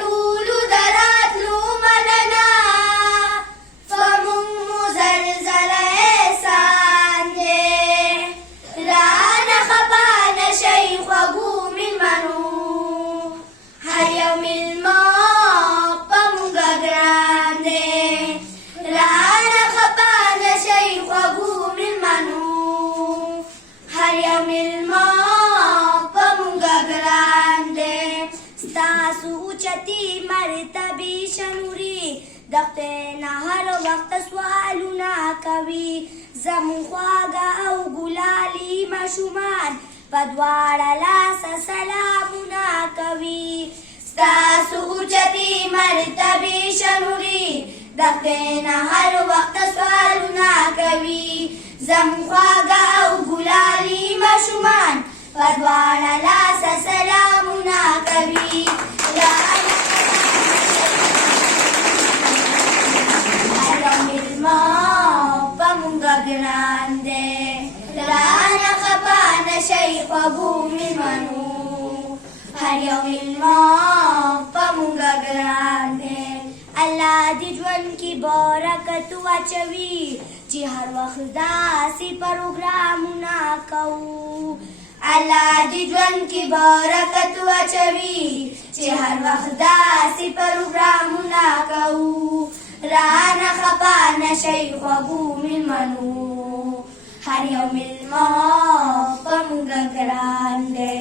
ټولو د راتلو مننه فمونږ مزلزله احسان دی رانه خفه نشئ خوږو مېلمنو هر یو مېلمه په مونږه ګران دی رانه خفه نشئ خوږو مېلمنو هر یو مېلمه په مونږه ګران دی ستاسو اوچتې مرتبې شنورې د خدای نه هر وخت سوالونه کوي زموږ خواږه او ګلالي ماشومان په دواړه لاسه سلامونه کوي ستاسو اوچتې مرتبې شنورې د خدای نه هر وخت سوالونه کوي زموږ خواږه او ګلالي ماشومان په دواړه لاسه سلامونه کوي هر یو مېلمه په مونږه ګران دی رانه خفه نشئ خوږو مېلمنو هر یو مېلمه په مونږه ګران دی الله دې ژوند کې برکت واچوي چې هر وخت داسې پروګرامونه کوو الله دې ژوند کې برکت واچوي چې هر وخت داسې پروګرامونه کوو رانه خفه نشئ خوږو مېلمنو هر یو مېلمه په مونږه ګران دی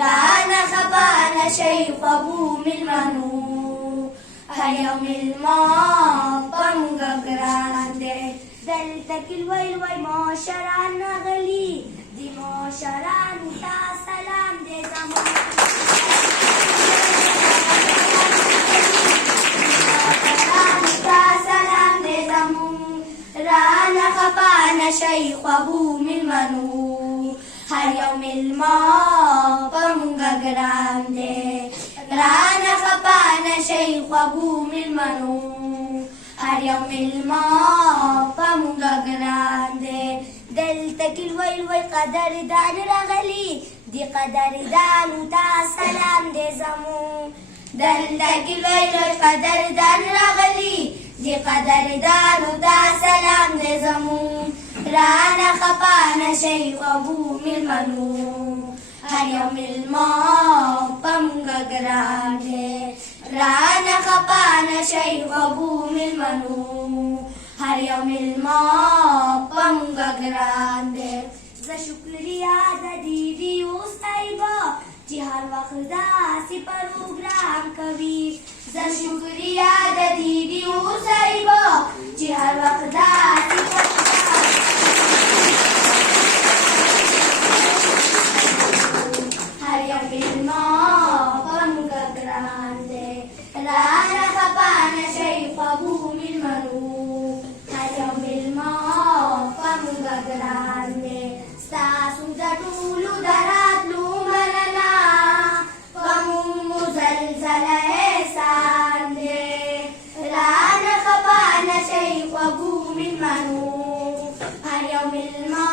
رانه خفه نشئ خوږو مېلمنو هر یو مېلمه په مونږه ګران دی دلته کې لوی لوی مشران راغلي دې مشرانو ته سلام دی زموږ رانه خفه نشئ خوږو مېلمنو هر یو مېلمه په مونږه ګران دی رانه خفه نشئ خوږو مېلمنو هر یو مېلمه په مونږه ګران دی دلته کې لوی لوی قدردان راغلي دې قدردانو ته سلام دی زموږ دلته کې لوی لوی قدردان راغلي دې قدردانو ته سلام دی زموږ رانه خفه نشئ خوږو مېلمنو هر یو مېلمه په مونږه ګران دی رانه خفه نشئ خوږو مېلمنو هر یو مېلمه په مونږه ګران دی زه شکریا د دیدیو صاحبه چې هر وخت داسې پروګرام کوي زه شکریا د دیدیو صاحبه چې هر وخت داسې هر یو مېلمه په مونږه ګران دی رانه خفه نشئ خوږو مېلمنو هر یو مېلمه په مونږه ګران دی ستاسو د ټولو د راتلو مننه په مونږ مزلزله احسان دی رانه خفه نشئ خوږو مېلمنو هر یو مېلمه